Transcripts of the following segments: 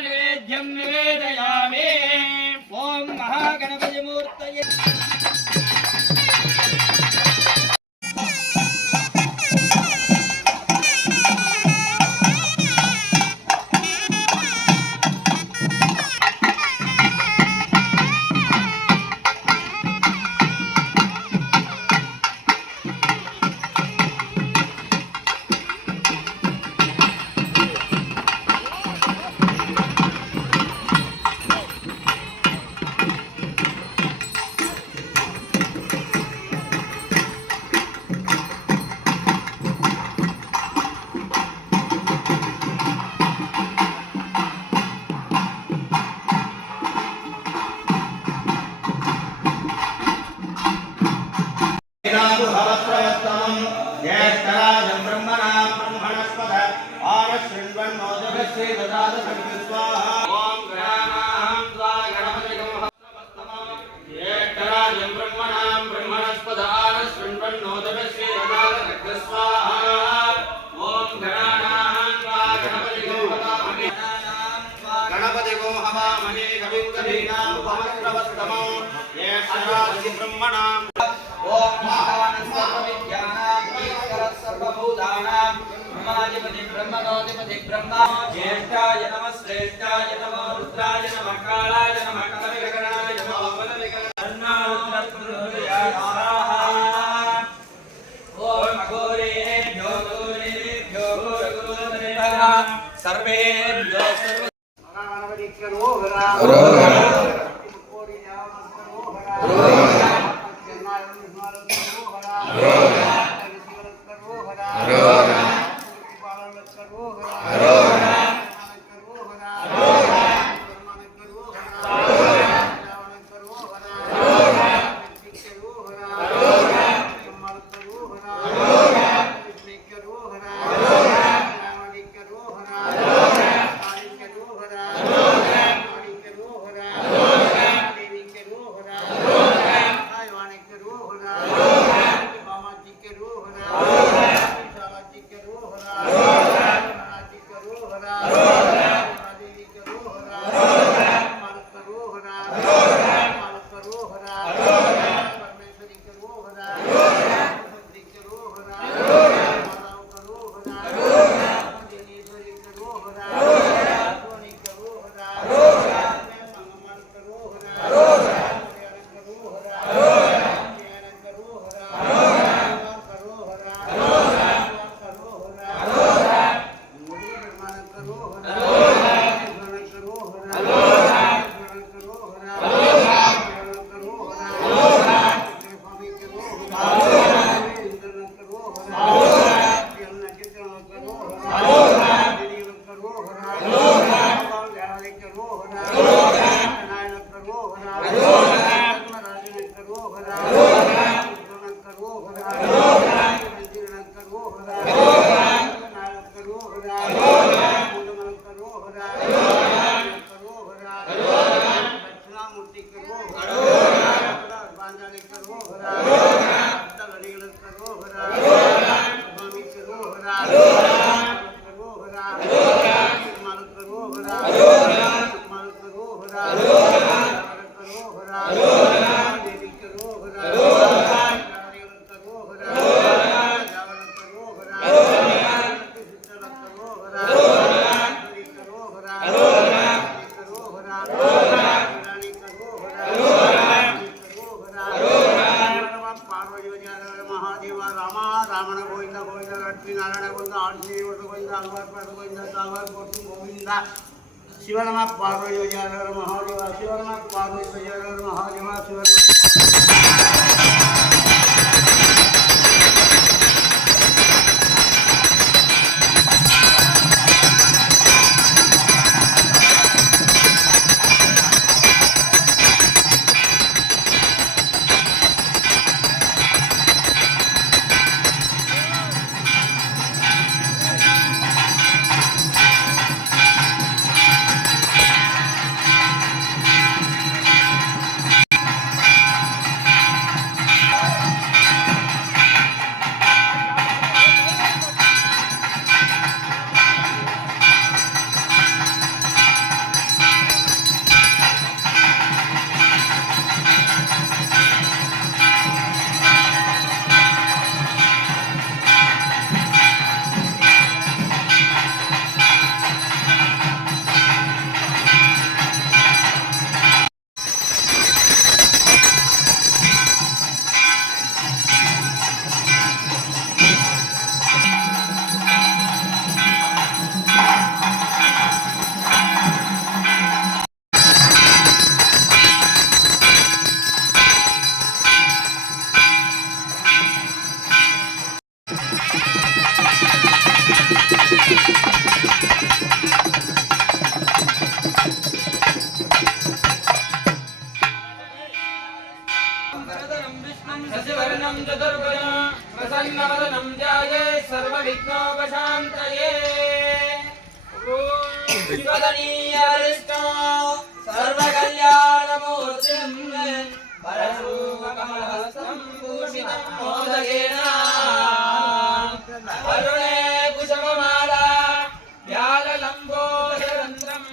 नैवेद्यं निवेदयामि। ओम महागणपति मूर्तये ज्येष्ठाय नमः श्रेष्ठाय नमः रुद्राय नमः कालाय नमः कलविकरणाय नमः बलविकरणाय स्वाहा। ओम अघोरेभ्यो घोरेभ्यो घोरघोरेभ्यः सर्वेभ्यो शिवनमा पार्वती महादेवा शिवनमा पार्वती महादेवा शिव विश्वदनीयवरिष्ठो सर्वकल्याणमूर्तिं परशुकमलहस्तं भूषितं मोदकेन अरुणे कुसुममाला व्याललम्बोदरन्त्रं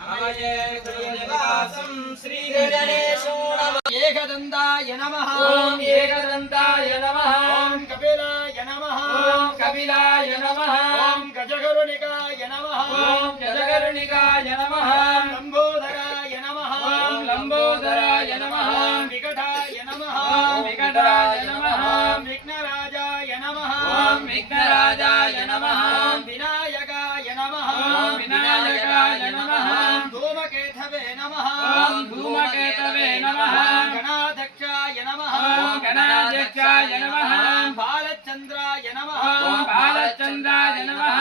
नमये गुरुनिवासं श्रीगणेशो नमः एकदन्ताय नमः ॐ एकदन्ताय नमः ॐ कपिलाय नमः ॐ कपिलाय नमः ॐ गजकरुणिकाय नमः ॐ गजकरुणिकाय नमः लम्बोदराय नमः ॐ लम्बोदराय नमः विकटाय नमः विकटाय नमः विघ्नराजाय नमः विघ्नराजाय नमः विनायकाय नमः विनायकाय नमः धूमकेतवे नमः धूमकेतवे नमः गणाध्यक्षाय नमः गणाध्यक्षाय नमः बालचन्द्राय नमः बालचन्द्राय नमः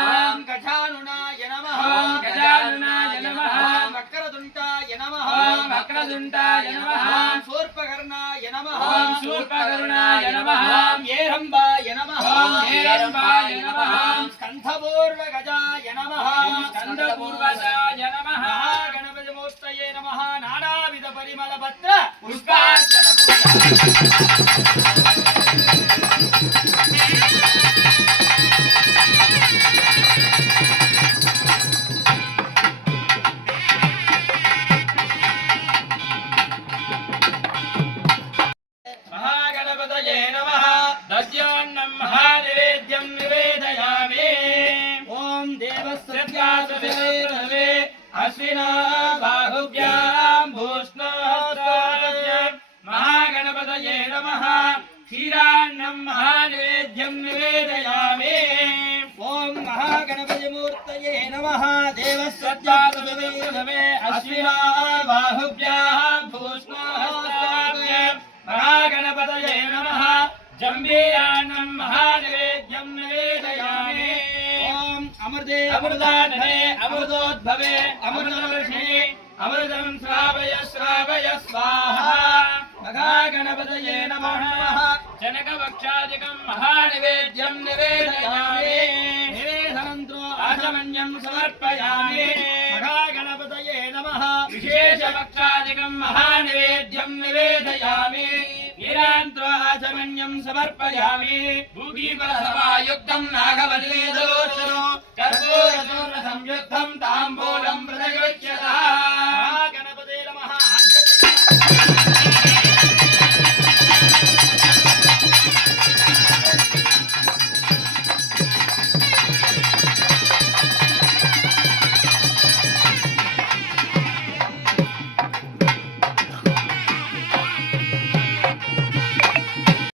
गजानुनाय नमः गजानुनाय नमः वक्रतुण्डाय नमः वक्रतुण्डाय नमः शूर्पकर्णाय नमः शूर्पकर्णाय नमः हेरम्बाय नमः हेरम्बाय नमः स्कन्धपूर्वगजाय नमः स्कन्धपूर्वजाय नमः गणपतिमूर्तये नमः नानाविध परिमलपत्र पुष्पार्चन महागणपतये नमः दध्यान्नं महानैवेद्यं निवेदयामि ॐ देवस्यत्यासवे अश्विना बाहुभ्यां भूष्णास्ताभ्यां महागणपतये नमः क्षीरान्नं महानैवेद्यं निवेदयामि ॐ महागणपतिमूर्तये नमः देवस्यत्यासवे अश्विना बाहुभ्यां भूष्णास्ताभ्यां महागणपतये नमः जम्बीयान्नं महानैवेद्यं निवेदयामि ॐ अमृतानने अमृतोद्भवे अमृतवर्षिणे अमृतं श्रावय श्रावय स्वाहा महागणपतये नमः जनकवक्षादिकं महानैवेद्यं निवेदयामि निवेदनन्तो आचमन्यं समर्पयामि महागणपतये नमः विशेषवक्षादिकं महानैवेद्यं निवेदयामि वीरान्तो आचमन्यं समर्पयामि भूगीफलसभायुक्तं नागवल्लीदलोचनो कर्पूरचूर्णसंयुक्तं ताम्बूलं प्रदगृह्यताम्